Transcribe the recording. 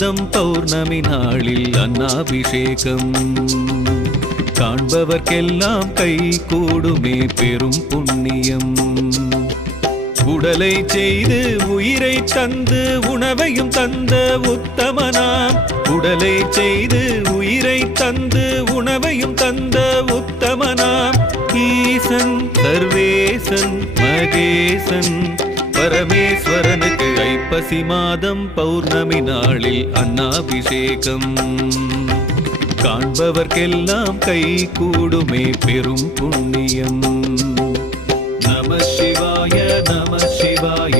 பௌர்ணமி நாளில் அன்னாபிஷேகம் காண்பவர்க்கெல்லாம் கை கூடுமே பெரும் புண்ணியம். உடலை செய்து உயிரை தந்து உணவையும் தந்த உத்தமனாம். உடலை செய்து உயிரை தந்து உணவையும் தந்த உத்தமனாம். ஈசன் சர்வேசன் மகேசன் பரமேஸ்வரனுக்கு ஐப்பசி மாதம் பௌர்ணமி நாளில் அன்னாபிஷேகம் காண்பவர்க்கெல்லாம் கை கூடுமே பெரும் புண்ணியம். நம சிவாய நம சிவாய